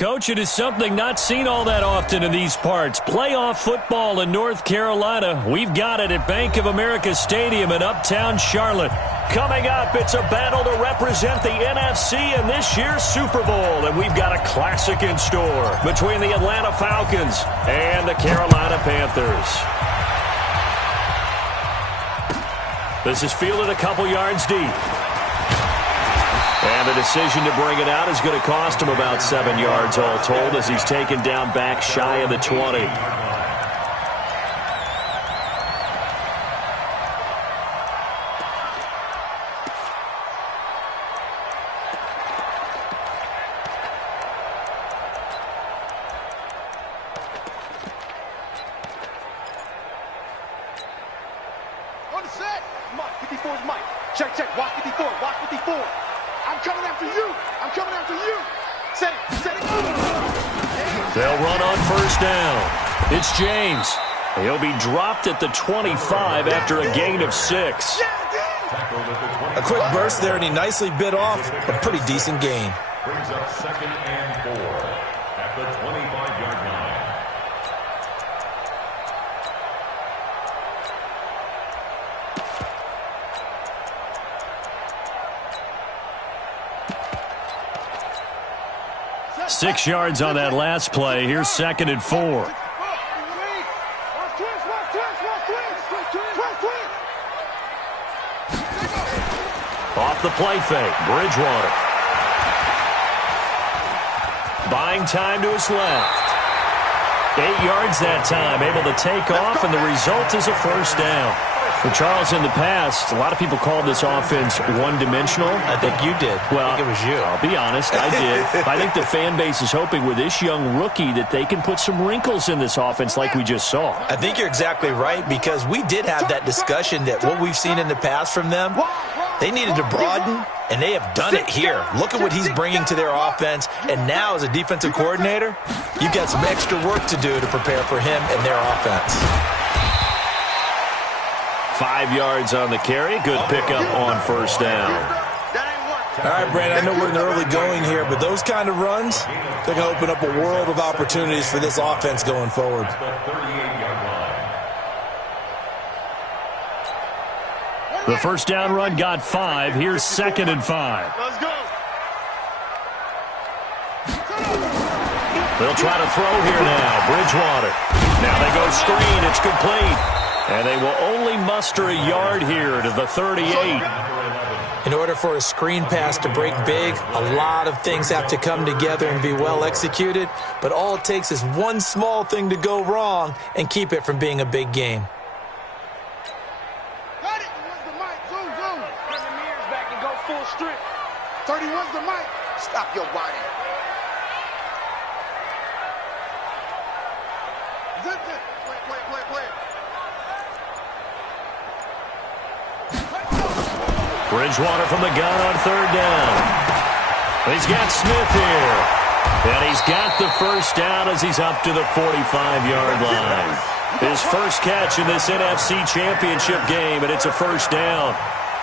Coach, it is something not seen all that often in these parts. Playoff football in North Carolina. We've got it at Bank of America Stadium in Uptown Charlotte. Coming up, it's a battle to represent the NFC in this year's Super Bowl. And we've got a classic in store between the Atlanta Falcons and the Carolina Panthers. This is fielded a couple yards deep. And the decision to bring it out is going to cost him about 7 yards all told as he's taken down back shy of the 20. On the set. Mike, 54 is Mike. Check, check. Watch 54. Watch 54. I'm coming after you. I'm coming after you. Set it. Set it. They'll run on first down. It's James. He'll be dropped at the 25 after a gain of 6. A quick burst there, and he nicely bit off a pretty decent gain. Brings up 2nd and 4 at the 25-yard line. Six yards on that last play. Here's 2nd and 4. Off the play fake, Bridgewater. Buying time to his left. 8 yards that time, able to take off, and the result is a first down. Well, Charles, in the past, a lot of people called this offense one-dimensional. I think you did. Well, I think it was you. I'll be honest, I did. I think the fan base is hoping with this young rookie that they can put some wrinkles in this offense like we just saw. I think you're exactly right, because we did have that discussion that what we've seen in the past from them, they needed to broaden, and they have done it here. Look at what he's bringing to their offense, and now as a defensive coordinator, you've got some extra work to do to prepare for him and their offense. 5 yards on the carry. Good pickup on first down. All right, Brandon, I know we're in the early going here, but those kind of runs, they're going to open up a world of opportunities for this offense going forward. The first down run got 5. Here's 2nd and 5. Let's go. They'll try to throw here now. Bridgewater. Now they go screen. It's complete. And they will only muster a yard here to the 38. In order for a screen pass to break big, a lot of things have to come together and be well executed. But all it takes is one small thing to go wrong and keep it from being a big game. Got it. Where's the mic? Zoom, zoom. Bring the mirrors back and go full strip. 31's the mic. Stop your whining. Zip it. Play. Bridgewater from the gun on third down. He's got Smith here. And he's got the first down as he's up to the 45-yard line. His first catch in this NFC Championship game, and it's a first down.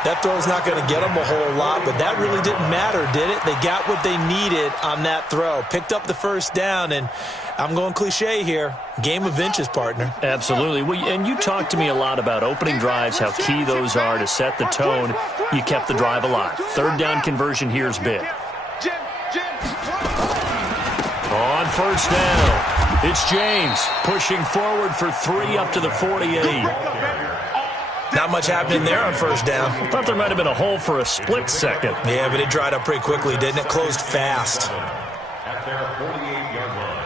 That throw's not going to get them a whole lot, but that really didn't matter, did it? They got what they needed on that throw. Picked up the first down, and I'm going cliche here. Game of inches, partner. Absolutely. Well, and you talked to me a lot about opening drives, how key those are to set the tone. You kept the drive alive. Third down conversion here is big. On first down, it's James pushing forward for 3 up to the 48. Not much happening there on first down. I thought there might have been a hole for a split second. Yeah, but it dried up pretty quickly, didn't it? Closed fast. At their 48-yard line.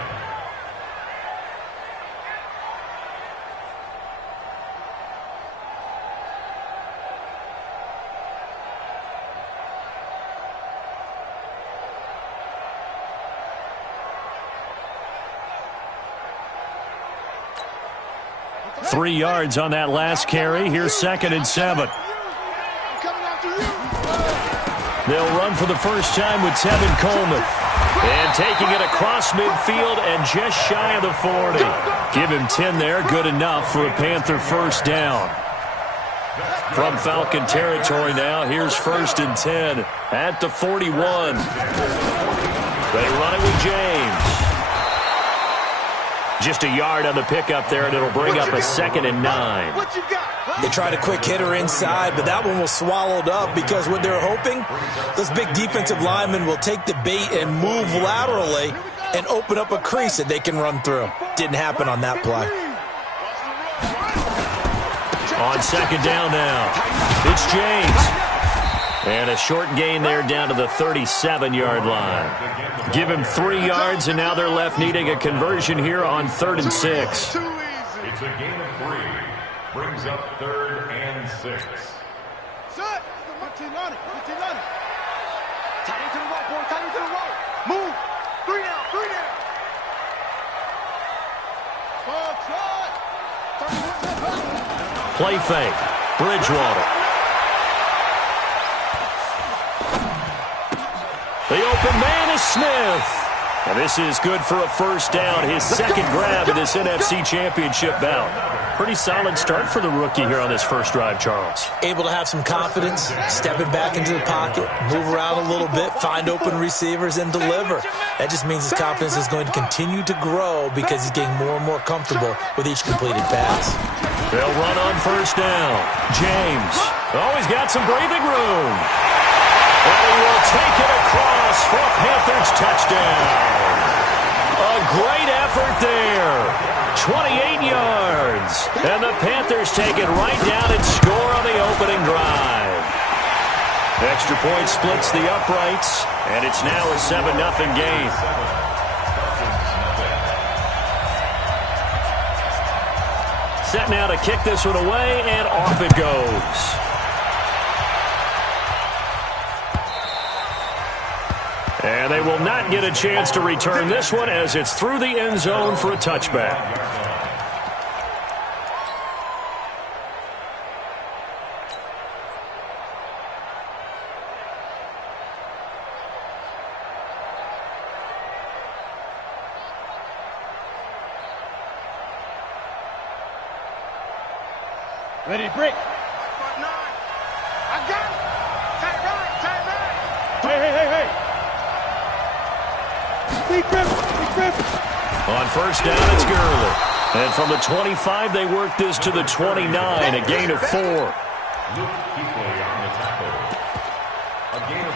Three yards on that last carry. Here's 2nd and 7. They'll run for the first time with Tevin Coleman. And taking it across midfield and just shy of the 40. Give him 10 there. Good enough for a Panther first down. From Falcon territory now, here's 1st and 10 at the 41. They run it with James. Just a yard on the pickup there, and it'll bring up a 2nd and 9. What you got? They tried a quick hitter inside, but that one was swallowed up because what they're hoping, those big defensive linemen will take the bait and move laterally and open up a crease that they can run through. Didn't happen on that play. On 2nd down now, it's James. And a short gain there down to the 37-yard line. Give him 3 yards, and now they're left needing a conversion here on 3rd and 6. It's a gain of 3. Brings up 3rd and 6. Set. Tight into the right, boy. Tight into the right. Move. 3 down. 3 down. Play fake. Bridgewater. The open man is Smith. And this is good for a 1st down, his 2nd grab in this NFC Championship bout. Pretty solid start for the rookie here on this first drive, Charles. Able to have some confidence, stepping back into the pocket, move around a little bit, find open receivers, and deliver. That just means his confidence is going to continue to grow because he's getting more and more comfortable with each completed pass. They'll run on 1st down. James. Oh, he's got some breathing room. And he will take it across for a Panthers touchdown. A great effort there. 28 yards. And the Panthers take it right down and score on the opening drive. Extra point splits the uprights, and it's now a 7-0 game. Set now to kick this one away, and off it goes. And they will not get a chance to return this one as it's through the end zone for a touchback. Ready to break. I got it. Tight right. Hey. Big grip. On 1st down, it's Gurley. And from the 25, they work this to the 29, a gain of 4. A gain of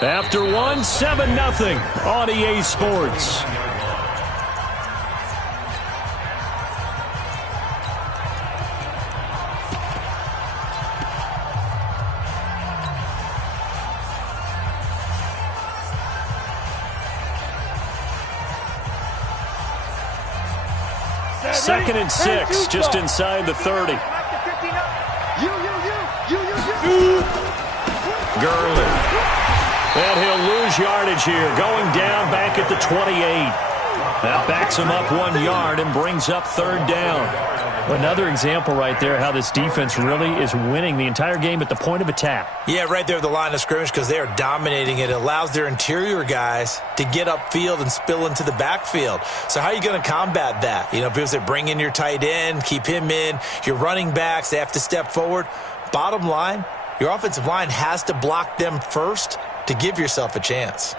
4. After 1, 7-0 on EA Sports. Second and 6, just inside the 30. Gurley. And he'll lose yardage here, going down back at the 28. That backs him up 1 yard and brings up 3rd down. Another example right there how this defense really is winning the entire game at the point of attack. Yeah, right there at the line of scrimmage because they are dominating it. It allows their interior guys to get upfield and spill into the backfield. So how are you going to combat that? You know, because they bring in your tight end, keep him in. Your running backs, they have to step forward. Bottom line, your offensive line has to block them first to give yourself a chance.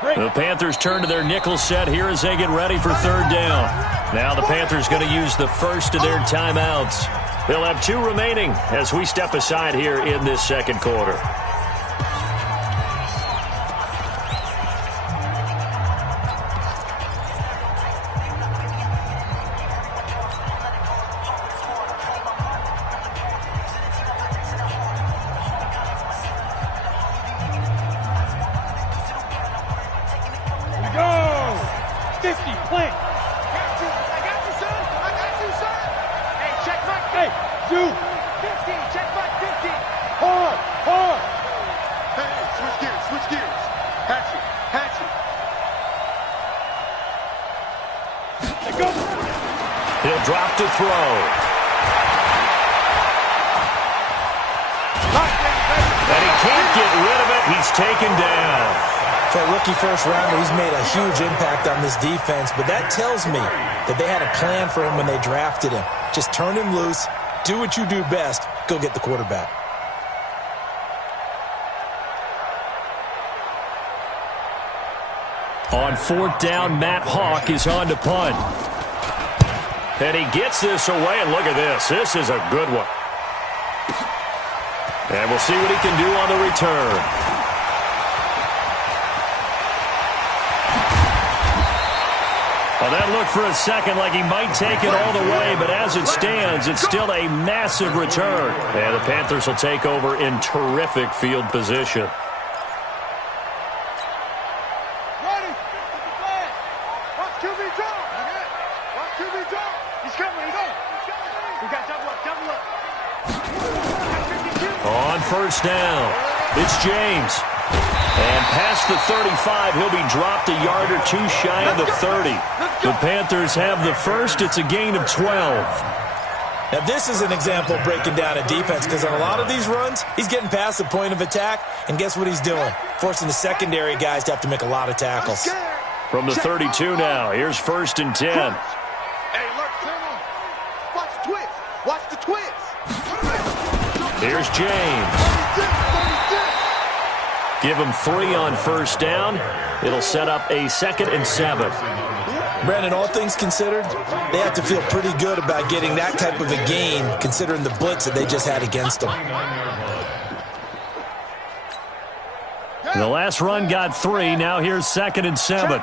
The Panthers turn to their nickel set here as they get ready for 3rd down. Now the Panthers going to use the first of their timeouts. They'll have 2 remaining as we step aside here in this 2nd quarter. He'll drop to throw. And he can't get rid of it. He's taken down. For a rookie first rounder, he's made a huge impact on this defense, but that tells me that they had a plan for him when they drafted him. Just turn him loose, do what you do best, go get the quarterback. On 4th down, Matt Hawk is on to punt. And he gets this away, and look at this. This is a good one. And we'll see what he can do on the return. Well, that looked for a second like he might take it all the way, but as it stands, it's still a massive return. And the Panthers will take over in terrific field position. On 1st down, it's James. And past the 35, he'll be dropped a yard or two shy of the 30. The Panthers have the first. It's a gain of 12. Now, this is an example of breaking down a defense because on a lot of these runs, he's getting past the point of attack, and guess what he's doing? Forcing the secondary guys to have to make a lot of tackles. From the 32 now, here's 1st and 10. Hey, look, watch the twist. Watch the twist. Here's James. Give him 3 on 1st down. It'll set up a 2nd and 7. Brandon, all things considered, they have to feel pretty good about getting that type of a gain considering the blitz that they just had against them. The last run got 3. Now here's 2nd and 7.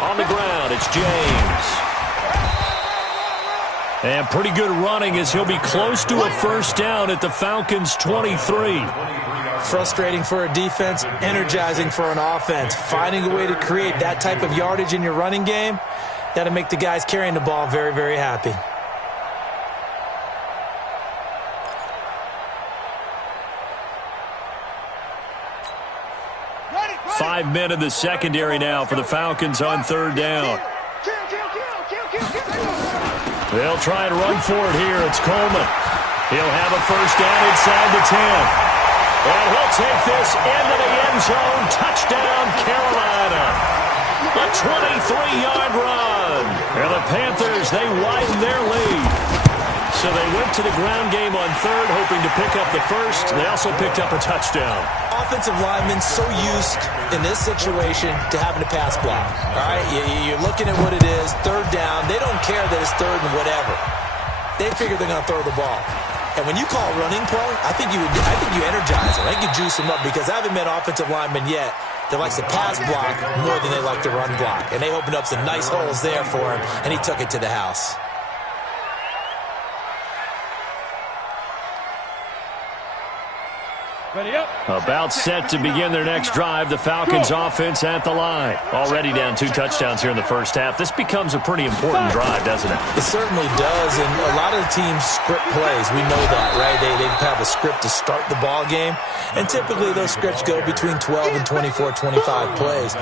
On the ground, it's James. And pretty good running as he'll be close to a 1st down at the Falcons' 23. Frustrating for a defense, energizing for an offense. Finding a way to create that type of yardage in your running game, that'll make the guys carrying the ball very, very happy. Five men in the secondary now for the Falcons on 3rd down. They'll try and run for it here. It's Coleman. He'll have a 1st down inside the 10. And he'll take this into the end zone. Touchdown, Carolina. A 23-yard run. And the Panthers, they widen their lead. So they went to the ground game on 3rd, hoping to pick up the 1st. They also picked up a touchdown. Offensive linemen so used in this situation to having to pass block. All right, you're looking at what it is, 3rd down. They don't care that it's 3rd and whatever. They figure they're going to throw the ball. And when you call running play, I think you energize them. I think you juice them up because I haven't met offensive linemen yet that likes to pass block more than they like to run block. And they opened up some nice holes there for him, and he took it to the house. About set to begin their next drive. The Falcons offense at the line. Already down 2 touchdowns here in the 1st half. This becomes a pretty important drive, doesn't it? It certainly does, and a lot of the teams script plays. We know that, right? They have a script to start the ball game, and typically those scripts go between 12 and 24, 25 plays.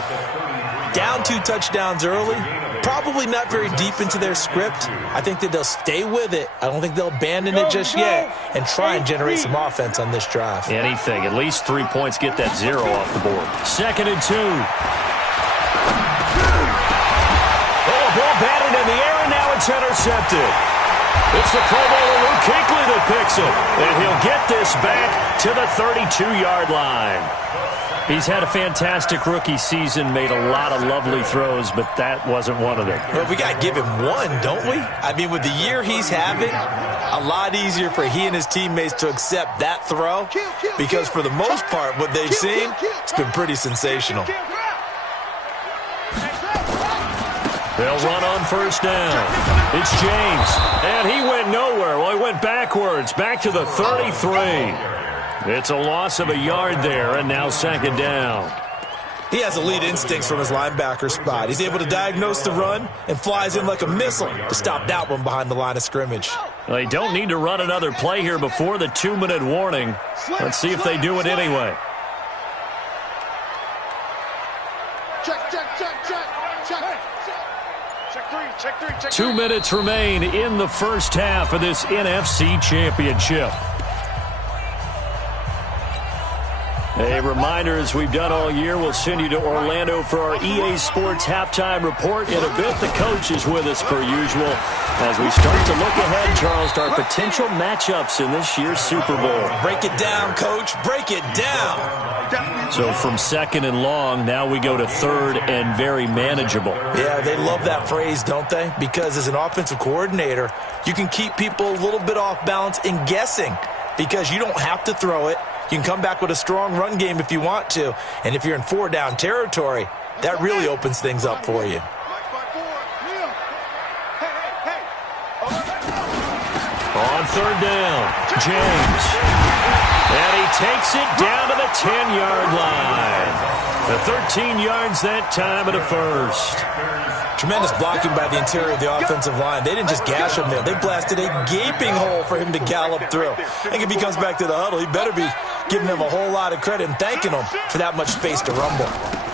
Down 2 touchdowns early, probably not very deep into their script. I think that they'll stay with it. I don't think they'll abandon it just yet and try and generate some offense on this drive. Anything. At least 3 points, get that 0 off the board. 2nd and 2. Oh, ball batted in the air, and now it's intercepted. It's the Pro Bowler Luke Kuechly that picks it. And he'll get this back to the 32-yard line. He's had a fantastic rookie season, made a lot of lovely throws, but that wasn't one of them. Well, we got to give him one, don't we? I mean, with the year he's having, a lot easier for he and his teammates to accept that throw because for the most part, what they've seen, it's been pretty sensational. They'll run on 1st down. It's James, and he went nowhere. Well, he went backwards, back to the 33. It's a loss of a yard there, and now 2nd down. He has elite instincts from his linebacker spot. He's able to diagnose the run and flies in like a missile to stop that one behind the line of scrimmage. Well, they don't need to run another play here before the 2-minute warning. Let's see if they do it anyway. Check 2 minutes remain in the 1st half of this NFC Championship. A reminder, as we've done all year, we'll send you to Orlando for our EA Sports halftime report. In a bit, the coach is with us per usual as we start to look ahead, Charles, to our potential matchups in this year's Super Bowl. Break it down, Coach. Break it down. So from second and long, now we go to third and very manageable. Yeah, they love that phrase, don't they? Because as an offensive coordinator, you can keep people a little bit off balance in guessing because you don't have to throw it. You can come back with a strong run game if you want to. And if you're in 4-down territory, that really opens things up for you. On third down, James. And he takes it down to the 10-yard line. The 13 yards that time of the first. Tremendous blocking by the interior of the offensive line. They didn't just gash him there. They blasted a gaping hole for him to gallop through. I think if he comes back to the huddle, he better be giving them a whole lot of credit and thanking them for that much space to rumble.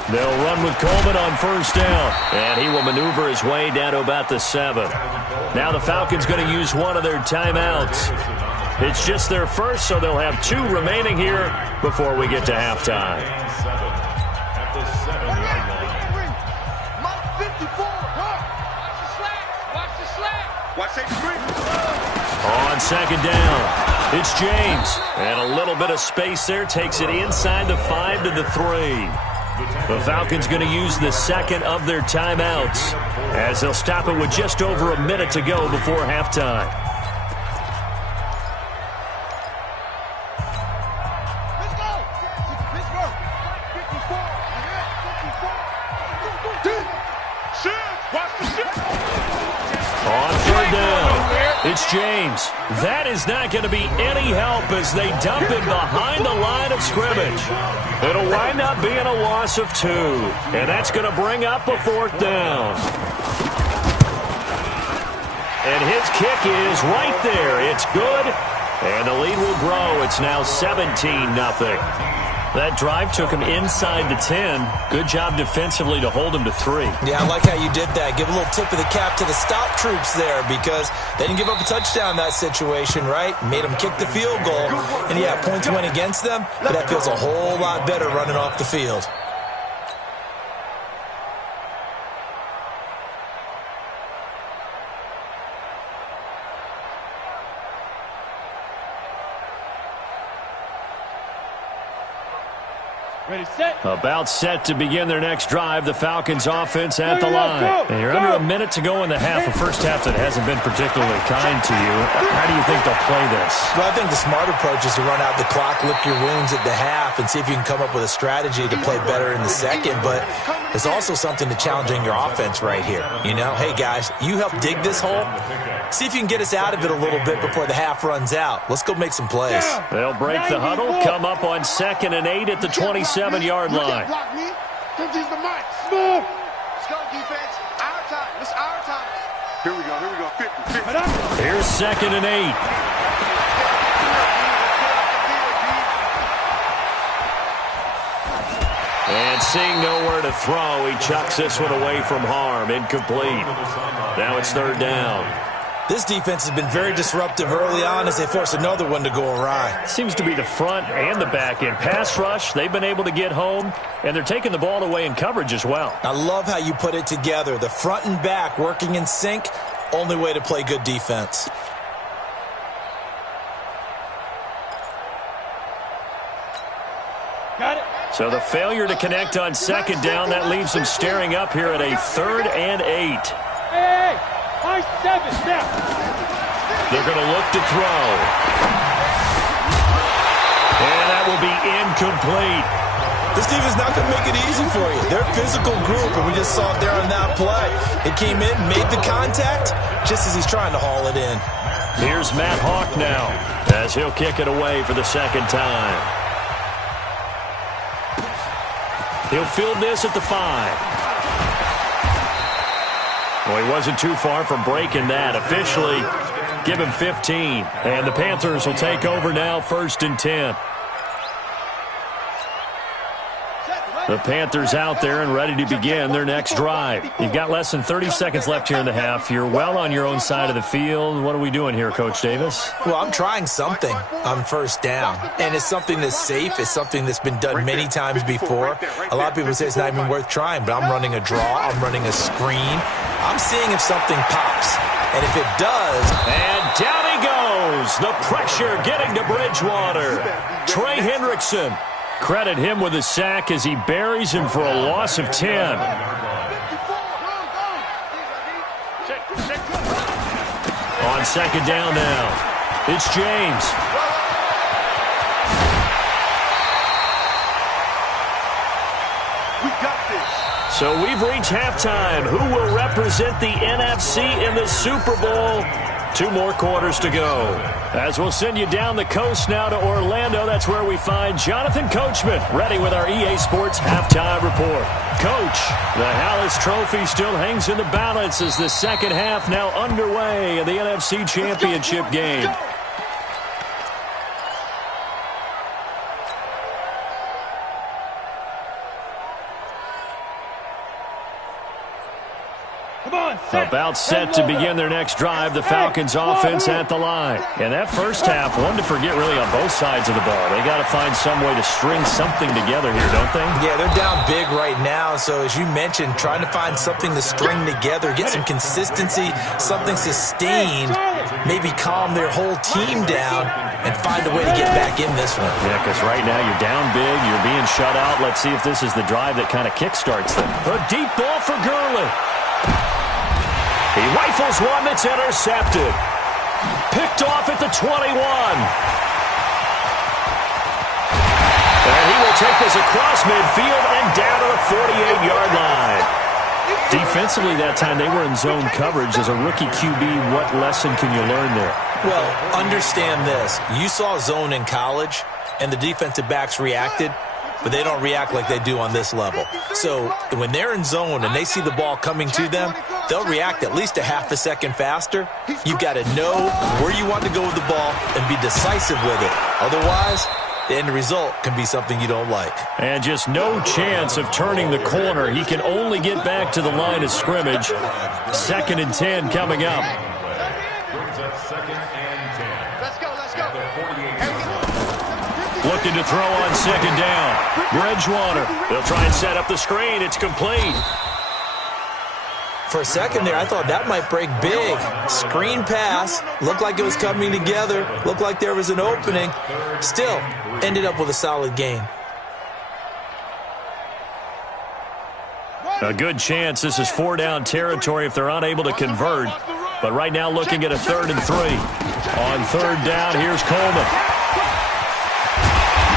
They'll run with Coleman on first down, and he will maneuver his way down to about the 7. Now the Falcons going to use one of their timeouts. It's just their first, so they'll have 2 remaining here before we get to halftime. At the 7-yard line. On second down, it's James. And a little bit of space there takes it inside the 5 to the 3. The Falcons going to use the second of their timeouts as they'll stop it with just over a minute to go before halftime. On third down, it's James. That is not going to be any help as they dump him behind the line of scrimmage. It'll wind up being a loss of 2, and that's going to bring up a 4th down. And his kick is right there. It's good, and the lead will grow. It's now 17-0. That drive took him inside the 10. Good job defensively to hold him to 3. Yeah, I like how you did that. Give a little tip of the cap to the stop troops there because they didn't give up a touchdown in that situation, right? Made them kick the field goal. And, yeah, points went against them, but that feels a whole lot better running off the field. Ready, set. About set to begin their next drive. The Falcons offense at the line. And you're under a minute to go in the half. A first half that hasn't been particularly kind to you. How do you think they'll play this? Well, I think the smart approach is to run out the clock, lick your wounds at the half, and see if you can come up with a strategy to play better in the second. But there's also something to challenging your offense right here. You know, hey, guys, you help dig this hole. See if you can get us out of it a little bit before the half runs out. Let's go make some plays. They'll break the huddle, come up on 2nd and 8 at the 27-yard line. Don't use the mic. Move. Let's go, defense. Our time. It's our time. Here we go. 50. Here's 2nd and 8. And seeing nowhere to throw, he chucks this one away from harm. Incomplete. Now it's 3rd down. This defense has been very disruptive early on as they force another one to go awry. Seems to be the front and the back end. Pass rush, they've been able to get home, and they're taking the ball away in coverage as well. I love how you put it together. The front and back working in sync, only way to play good defense. Got it. So the failure to connect on 2nd down, that leaves them staring up here at a 3rd and 8. Hey, my 7 now. They're going to look to throw. And that will be incomplete. This defense is not going to make it easy for you. They're a physical group, and we just saw it there on that play. It came in, made the contact, just as he's trying to haul it in. Here's Matt Hawk now, as he'll kick it away for the 2nd time. He'll field this at the 5. Well, he wasn't too far from breaking that. Officially, give him 15. And the Panthers will take over now, 1st and 10. The Panthers out there and ready to begin their next drive. You've got less than 30 seconds left here in the half. You're well on your own side of the field. What are we doing here, Coach Davis? Well, I'm trying something on first down, and it's something that's safe. It's something that's been done many times before. A lot of people say it's not even worth trying, but I'm running a draw. I'm running a screen. I'm seeing if something pops, and if it does. And down he goes. The pressure getting to Bridgewater. Trey Hendrickson. Credit him with a sack as he buries him for a loss of 10. On second down now, it's James. We got this. So we've reached halftime. Who will represent the NFC in the Super Bowl? 2 more quarters to go. As we'll send you down the coast now to Orlando, that's where we find Jonathan Coachman, ready with our EA Sports Halftime Report. Coach, the Hallis Trophy still hangs in the balance as the second half now underway in the NFC Championship game. About set to begin their next drive, the Falcons offense at the line. And that first half, one to forget really on both sides of the ball. They got to find some way to string something together here, don't they? Yeah, they're down big right now. So as you mentioned, trying to find something to string together, get some consistency, something sustained, maybe calm their whole team down and find a way to get back in this one. Yeah, because right now you're down big, you're being shut out. Let's see if this is the drive that kind of kickstarts them. A deep ball for Gurley. He rifles one that's intercepted. Picked off at the 21. And he will take this across midfield and down to the 48-yard line. Defensively that time, they were in zone coverage. As a rookie QB, what lesson can you learn there? Well, understand this. You saw zone in college, and the defensive backs reacted, but they don't react like they do on this level. So when they're in zone and they see the ball coming to them, they'll react at least a half a second faster. You've got to know where you want to go with the ball and be decisive with it. Otherwise, the end result can be something you don't like. And just no chance of turning the corner. He can only get back to the line of scrimmage. 2nd and 10 coming up. Brings up 2nd and 10. Let's go, let's go. Looking to throw on 2nd down. Bridgewater. They'll try and set up the screen. It's complete. For a second there, I thought that might break big. Screen pass. Looked like it was coming together. Looked like there was an opening. Still, ended up with a solid gain. A good chance this is 4-down territory if they're unable to convert. But right now looking at a 3rd and 3. On 3rd down, here's Coleman.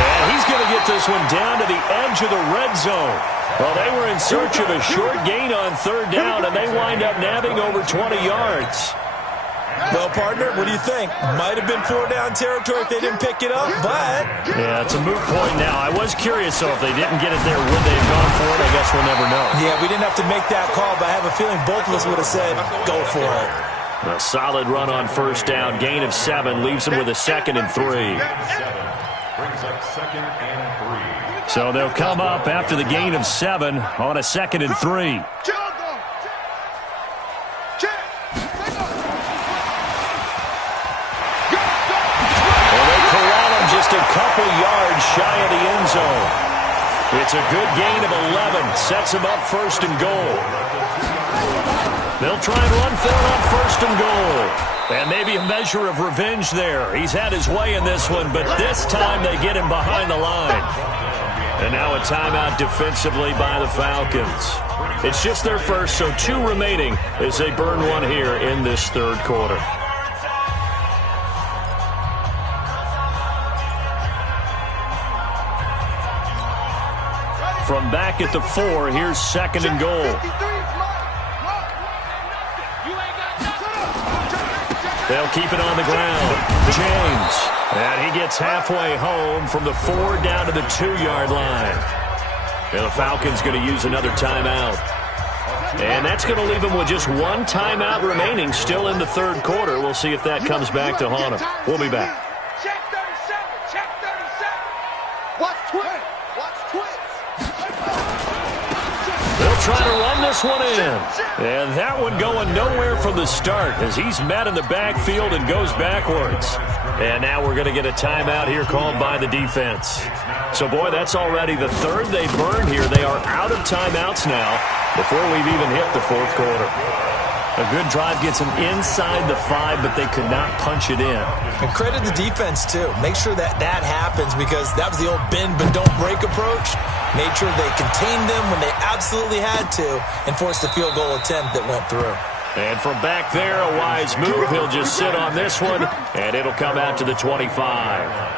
And he's going to get this one down to the edge of the red zone. Well, they were in search of a short gain on 3rd down, and they wind up nabbing over 20 yards. Well, partner, what do you think? Might have been 4-down territory if they didn't pick it up, but... Yeah, it's a moot point now. I was curious, so if they didn't get it there, would they have gone for it? I guess we'll never know. Yeah, we didn't have to make that call, but I have a feeling both of us would have said, go for it. A solid run on 1st down. Gain of 7 leaves them with a 2nd and 3. Brings up 2nd and 3. So they'll come up after the gain of 7 on a 2nd and 3. Just a couple yards shy of the end zone. It's a good gain of 11. Sets him up 1st and goal. They'll try and run for it on 1st and goal. And maybe a measure of revenge there. He's had his way in this one, but this time they get him behind the line. And now a timeout defensively by the Falcons. It's just their first, so 2 remaining as they burn one here in this 3rd quarter. From back at the 4, here's 2nd and goal. They'll keep it on the ground. James. And he gets halfway home from the 4 down to the 2-yard line. And the Falcons going to use another timeout. And that's going to leave them with just 1 timeout remaining still in the 3rd quarter. We'll see if that comes back to haunt them. We'll be back. Check 37, check 37. Watch twins, watch twins. trying to run this one in. And that one going nowhere from the start as he's met in the backfield and goes backwards. And now we're going to get a timeout here called by the defense. So, boy, that's already the third they burned here. They are out of timeouts now before we've even hit the fourth quarter. A good drive gets them inside the 5, but they could not punch it in. And credit the defense, too. Make sure that happens because that was the old bend but don't break approach. Made sure they contained them when they absolutely had to and forced the field goal attempt that went through. And from back there, a wise move. He'll just sit on this one, and it'll come out to the 25.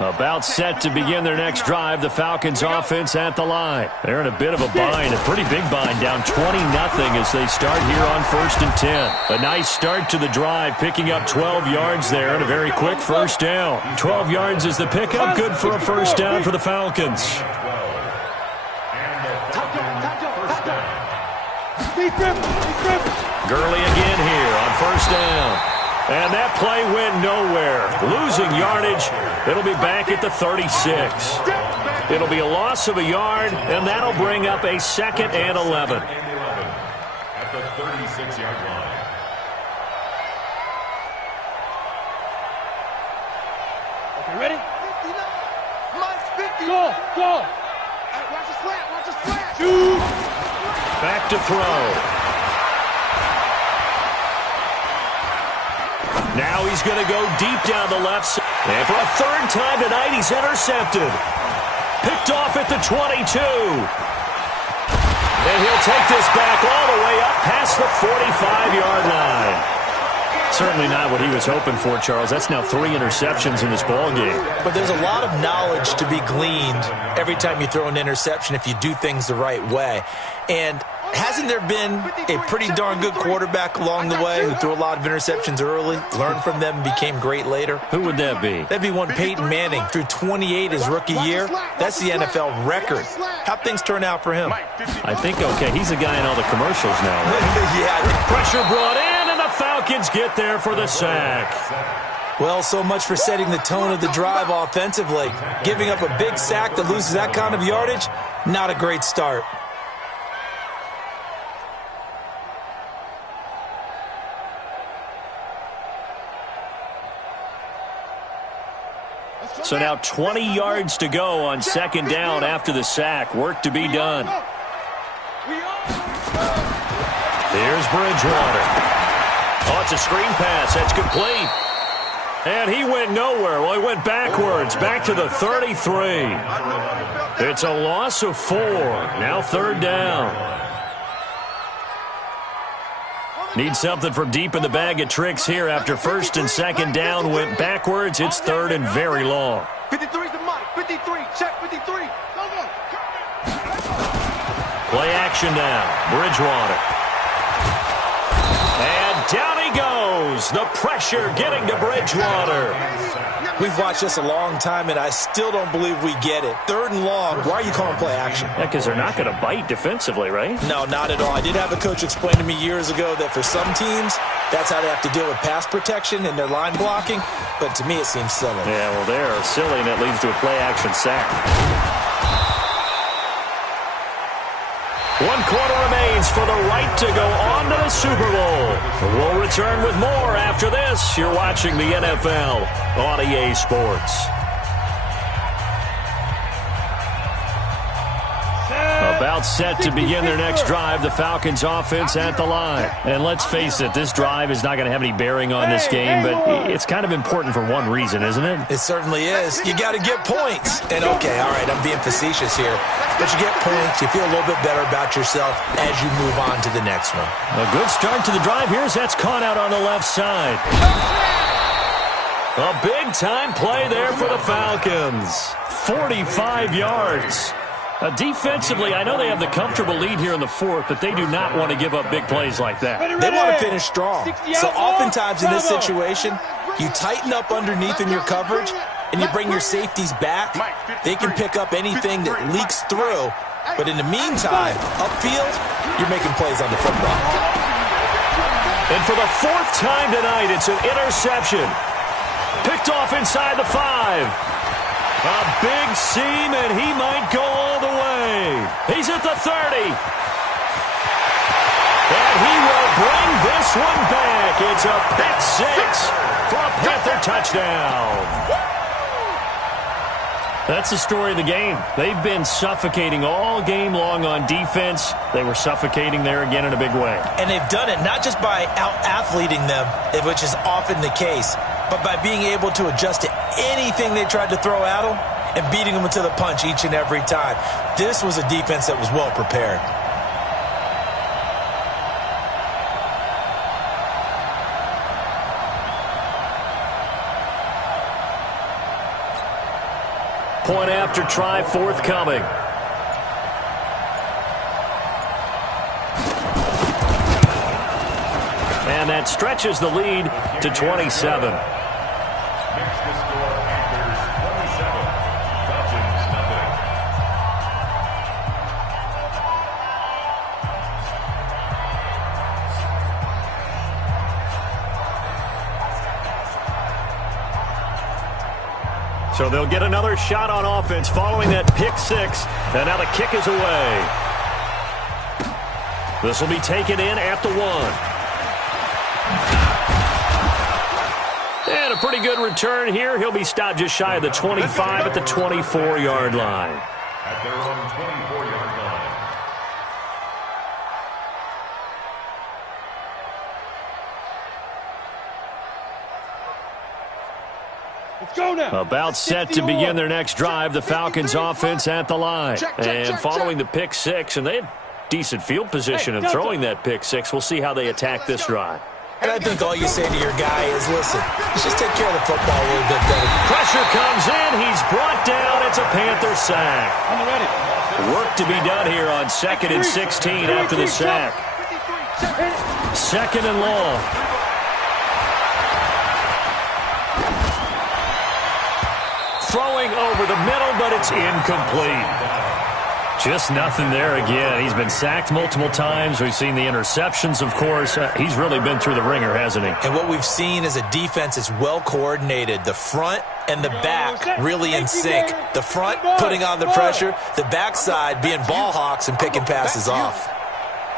About set to begin their next drive. The Falcons offense at the line. They're in a bit of a bind, a pretty big bind, down 20-0 as they start here on 1st and 10. A nice start to the drive, picking up 12 yards there and a very quick first down. 12 yards is the pickup, good for a first down for the Falcons. Gurley again here on first down. And that play went nowhere. Losing yardage. It'll be back at the 36. It'll be a loss of a yard, and that'll bring up a 2nd and 11. At the 36-yard line. Okay, ready? 59. Go, go. Watch the slant, watch the slant. Shoot. Back to throw. Now he's going to go deep down the left side. And for a third time tonight, he's intercepted. Picked off at the 22. And he'll take this back all the way up past the 45-yard line. Certainly not what he was hoping for, Charles. That's now 3 interceptions in this ball game. But there's a lot of knowledge to be gleaned every time you throw an interception if you do things the right way. And hasn't there been a pretty darn good quarterback along the way who threw a lot of interceptions early, learned from them, and became great later? Who would that be? That'd be one Peyton Manning. Threw 28 his rookie year. That's the NFL record. How'd things turn out for him? I think, okay, he's a guy in all the commercials now. Right? Yeah. Pressure brought in, and the Falcons get there for the sack. Well, so much for setting the tone of the drive offensively. Giving up a big sack that loses that kind of yardage, not a great start. So now 20 yards to go on 2nd down after the sack. Work to be done. Here's Bridgewater. Oh, it's a screen pass. That's complete. And he went nowhere. Well, he went backwards, back to the 33. It's a loss of 4. Now 3rd down. Need something from deep in the bag of tricks here after 1st and 2nd down went backwards. It's 3rd and very long. 53's the mic. 53. Check 53. Go, go. Play action now. Bridgewater. And down he goes. The pressure getting to Bridgewater. We've watched this a long time, and I still don't believe we get it. 3rd and long. Why are you calling play action? Yeah, because they're not going to bite defensively, right? No, not at all. I did have a coach explain to me years ago that for some teams, that's how they have to deal with pass protection and their line blocking. But to me, it seems silly. Yeah, well, they're silly, and it leads to a play action sack. 1 quarter remains for the right to go on to the Super Bowl. We'll return with more after this. You're watching the NFL on EA Sports. About set to begin their next drive, the Falcons offense at the line. And let's face it, this drive is not going to have any bearing on this game, but it's kind of important for one reason, isn't it? It certainly is. You got to get points. And okay, all right, I'm being facetious here, but you get points, you feel a little bit better about yourself as you move on to the next one. A good start to the drive. Here's that's caught out on the left side. A big-time play there for the Falcons. 45 yards. Defensively, I know they have the comfortable lead here in the 4th, but they do not want to give up big plays like that. They want to finish strong. So oftentimes in this situation, you tighten up underneath in your coverage, and you bring your safeties back. They can pick up anything that leaks through. But in the meantime, upfield, you're making plays on the football. And for the 4th time tonight, it's an interception. Picked off inside the 5. A big seam, and he might go all the way. He's at the 30. And he will bring this one back. It's a pick 6 for a Panther touchdown. That's the story of the game. They've been suffocating all game long on defense. They were suffocating there again in a big way. And they've done it not just by out-athleting them, which is often the case, but by being able to adjust to anything they tried to throw at them and beating them to the punch each and every time. This was a defense that was well prepared. Point after try forthcoming. And that stretches the lead to 27. Makes the score Panthers 27. Falcons nothing. So they'll get another shot on offense following that pick 6. And now the kick is away. This will be taken in at the 1. And a pretty good return here. He'll be stopped just shy of the 25 at the 24-yard line. At their own 24-yard line. Let's go now. About set to begin their next drive, the Falcons offense at the line. And following the pick 6, and they had decent field position in throwing that pick 6. We'll see how they attack this drive. And I think all you say to your guy is, listen, let's just take care of the football a little bit better. Pressure comes in. He's brought down. It's a Panther sack. I'm ready. Work to be done here on 2nd and 16 after the sack. 2nd and long. Throwing over the middle, but it's incomplete. Just nothing there again. He's been sacked multiple times. We've seen the interceptions, of course. He's really been through the ringer, hasn't he? And what we've seen is a defense that's well coordinated. The front and the back really in sync. The front putting on the pressure, the backside being ball hawks and picking passes off.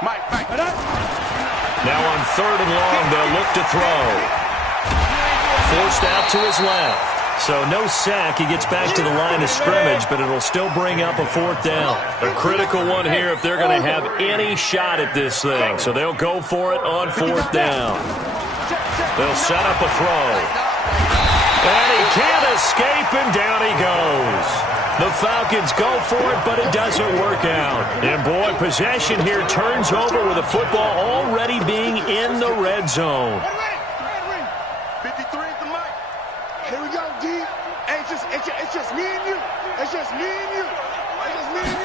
Now on 3rd and long, they'll look to throw. Forced out to his left. So no sack. He gets back to the line of scrimmage, but it'll still bring up a 4th down. A critical one here if they're going to have any shot at this thing. So they'll go for it on 4th down. They'll set up a throw. And he can't escape, and down he goes. The Falcons go for it, but it doesn't work out. And, boy, possession here turns over with the football already being in the red zone. 53 is the mic. Here we go, D. Hey, it's just me and you. It's just me and you. It's just me and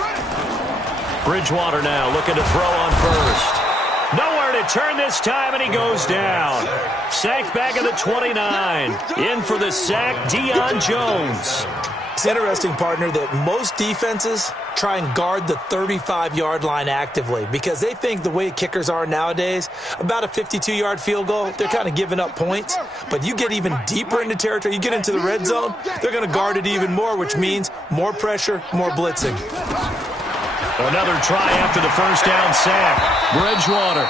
you. Bridgewater now looking to throw on 1st. Nowhere to turn this time, and he goes down. Sacked back at the 29. In for the sack, Deion Jones. It's interesting, partner, that most defenses try and guard the 35-yard line actively because they think the way kickers are nowadays, about a 52-yard field goal, they're kind of giving up points. But you get even deeper into territory, you get into the red zone, they're going to guard it even more, which means more pressure, more blitzing. Another try after the 1st down sack. Bridgewater.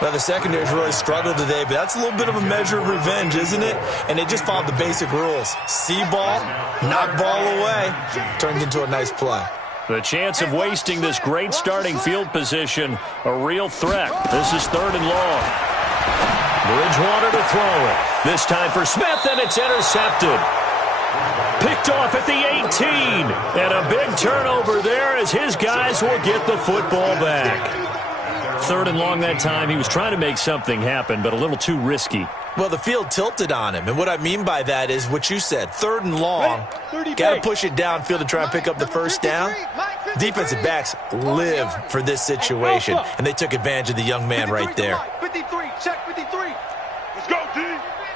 Well, the secondary's really struggled today, but that's a little bit of a measure of revenge, isn't it? And they just followed the basic rules. See ball, knock ball away, turned into a nice play. The chance of wasting this great starting field position, a real threat. This is 3rd and long. Bridgewater to throw it. This time for Smith, and it's intercepted. Picked off at the 18. And a big turnover there as his guys will get the football back. 3rd and long that time. He was trying to make something happen, but a little too risky. Well, the field tilted on him, and what I mean by that is what you said. 3rd and long, got to push it downfield to try and pick up the 1st down. Defensive backs live for this situation, and they took advantage of the young man right there. 53, check 53. Let's go, D.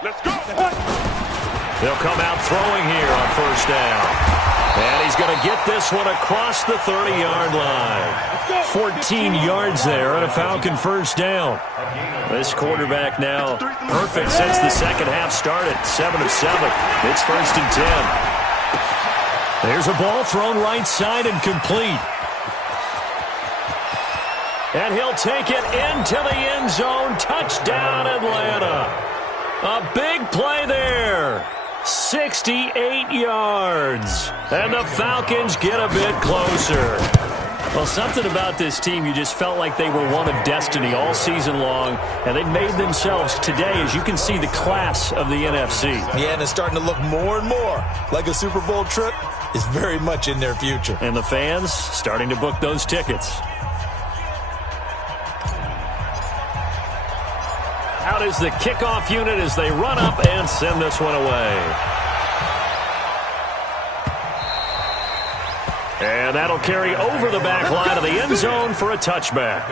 Let's go. They'll come out throwing here on first down. And he's going to get this one across the 30-yard line. 14 yards there on a Falcon first down. This quarterback now perfect since the second half started. 7 of 7. It's first and 10. There's a ball thrown right side and complete. And he'll take it into the end zone. Touchdown, Atlanta. A big play there. 68 yards. And the Falcons get a bit closer. Well, something about this team, you just felt like they were one of destiny all season long, and they made themselves today, as you can see, the class of the NFC. Yeah, and it's starting to look more and more like a Super Bowl trip is very much in their future. And the fans starting to book those tickets. Out is the kickoff unit as they run up and send this one away. And that'll carry over the back line of the end zone for a touchback.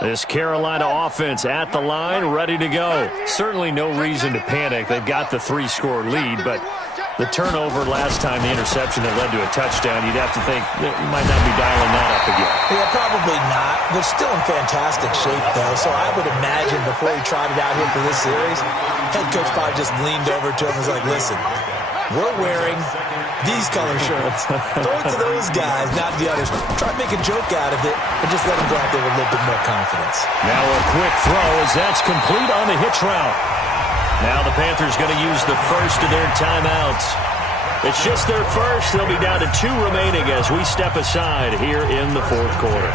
This Carolina offense at the line, ready to go. Certainly no reason to panic. They've got the 3-score lead, but the turnover last time, the interception that led to a touchdown, you'd have to think that you might not be dialing that up again. Yeah, probably not. They're still in fantastic shape, though, so I would imagine before he trotted out here for this series, head coach probably just leaned over to him and was like, listen, we're wearing these color shirts. Throw it to those guys, not the others. Try to make a joke out of it and just let them go out there with a little bit more confidence. Now a quick throw as that's complete on the hitch route. Now the Panthers going to use the first of their timeouts. It's just their first. They'll be down to 2 remaining as we step aside here in the fourth quarter.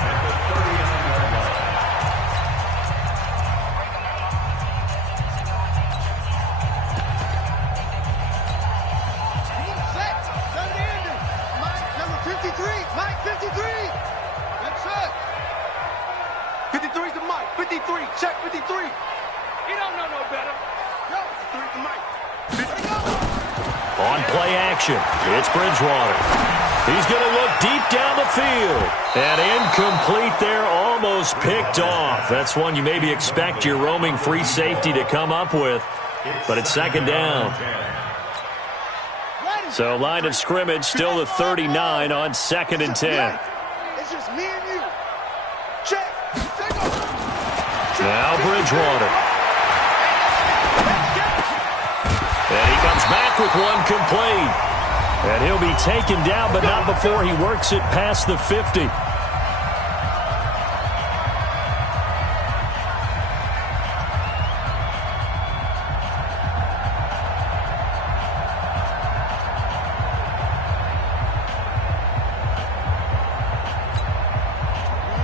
It's Bridgewater. He's going to look deep down the field. And incomplete there, almost picked off. That's one you maybe expect your roaming free safety to come up with. But it's second down. So line of scrimmage still the 39 on second and 10. It's just me and you. Check. Now Bridgewater. And he comes back with one complete. And he'll be taken down, but not before he works it past the 50.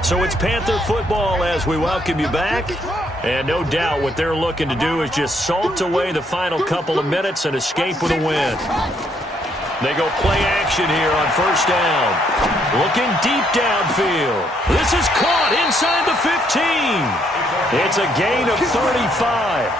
So it's Panther football as we welcome you back. And no doubt what they're looking to do is just salt away the final couple of minutes and escape with a win. They go play action here on first down. Looking deep downfield. This is caught inside the 15. It's a gain of 35.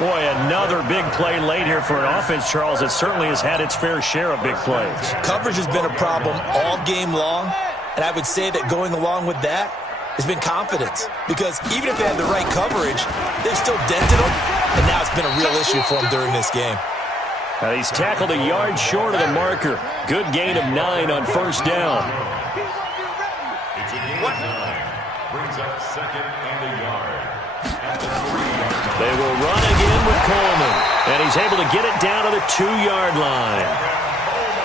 Boy, another big play late here for an offense, Charles, that certainly has had its fair share of big plays. Coverage has been a problem all game long, and I would say that going along with that has been confidence. Because even if they had the right coverage, they've still dented them, and now it's been a real issue for them during this game. He's tackled a yard short of the marker. Good gain of 9 on first down. It's a gain of 9. Brings up second and a yard. At the 3-yard line. They will run again with Coleman. And he's able to get it down to the 2-yard line.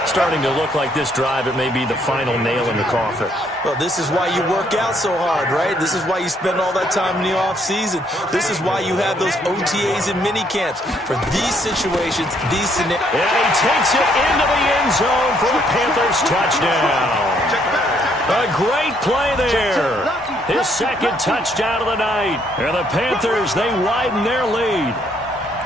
Starting to look like this drive, it may be the final nail in the coffin. Well, this is why you work out so hard, right? This is why you spend all that time in the offseason. This is why you have those OTAs and mini camps for these situations, these scenarios. And he takes it into the end zone for the Panthers touchdown. A great play there. His second touchdown of the night. And the Panthers, they widen their lead.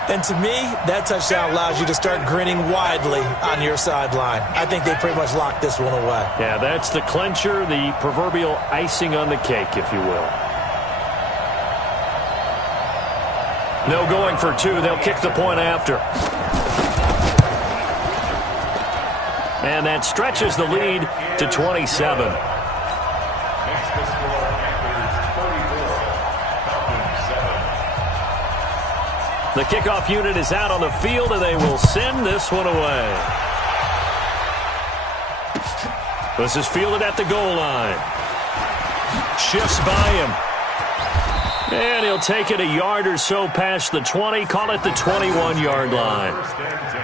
And to me, that touchdown allows you to start grinning widely on your sideline. I think they pretty much locked this one away. Yeah, that's the clincher, the proverbial icing on the cake, if you will. No going for 2. They'll kick the point after. And that stretches the lead to 27. The kickoff unit is out on the field, and they will send this one away. This is fielded at the goal line. Shifts by him. And he'll take it a yard or so past the 20. Call it the 21-yard line. First and 10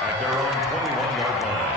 at their own 21-yard line.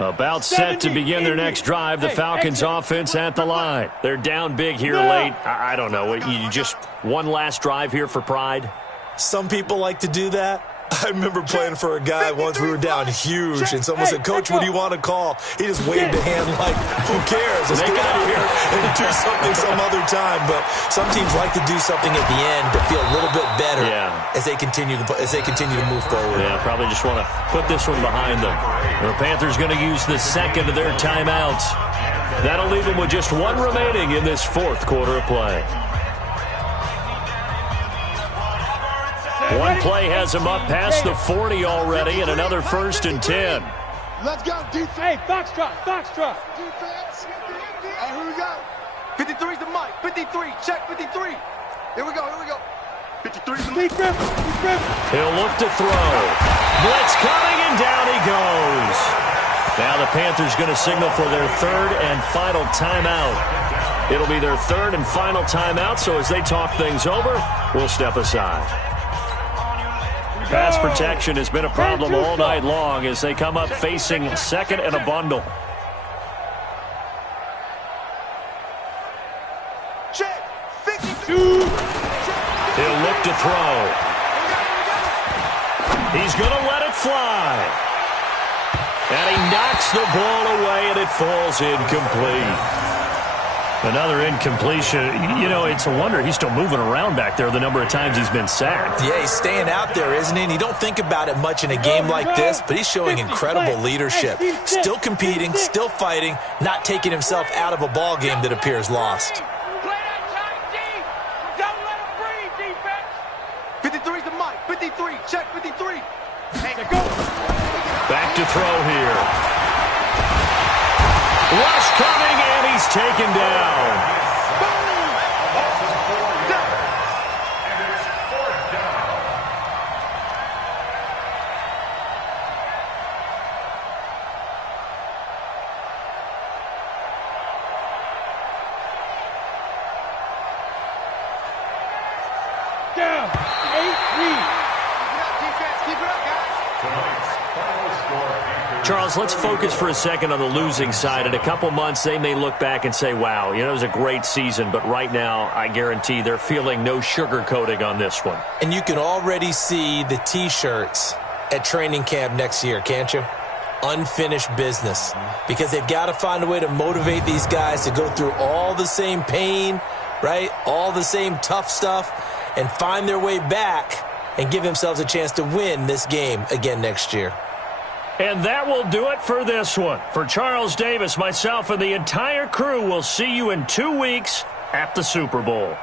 About set to begin their next drive. The Falcons offense at the line. They're down big here late. I don't know. You just one last drive here for pride? Some people like to do that. I remember playing for a guy once. We were down huge, and someone said, "Coach, what do you want to call?" He just waved a hand like, "Who cares? Let's get out of here and do something some other time." But some teams like to do something at the end to feel a little bit better as they continue to move forward. Yeah, probably just want to put this one behind them. The Panthers going to use the second of their timeouts. That'll leave them with just one remaining in this fourth quarter of play. One play has him up past the 40 already, and another 1st and 10. Let's go, defense. Hey, box drop. Defense. Hey, here we go. 53's the mic. 53. Check 53. Here we go. 53's the mic. He'll look to throw. Blitz coming, and down he goes. Now the Panthers going to signal for their third and final timeout. It'll be their third and final timeout, so as they talk things over, we'll step aside. Pass protection has been a problem all night long as they come up facing second and a bundle. Check. 52. He'll look to throw. He's going to let it fly. And he knocks the ball away, and it falls incomplete. Another incompletion. You know, it's a wonder he's still moving around back there the number of times he's been sacked. Yeah, he's staying out there, isn't he? And you don't think about it much in a game like this, but he's showing incredible leadership. Still competing, still fighting, not taking himself out of a ball game that appears lost. Play that tight deep. Don't let him breathe, defense. 53's the mic. 53. Check 53. Hey, go. Back to throw here. Rush coming, and he's taken down. Down. 8-3. Defense, keep it up, guys. Charles, let's focus for a second on the losing side. In a couple months, they may look back and say, wow, you know, it was a great season. But right now, I guarantee they're feeling no sugarcoating on this one. And you can already see the T-shirts at training camp next year, can't you? Unfinished business. Because they've got to find a way to motivate these guys to go through all the same pain, right? All the same tough stuff, and find their way back and give themselves a chance to win this game again next year. And that will do it for this one. For Charles Davis, myself, and the entire crew, we'll see you in 2 weeks at the Super Bowl.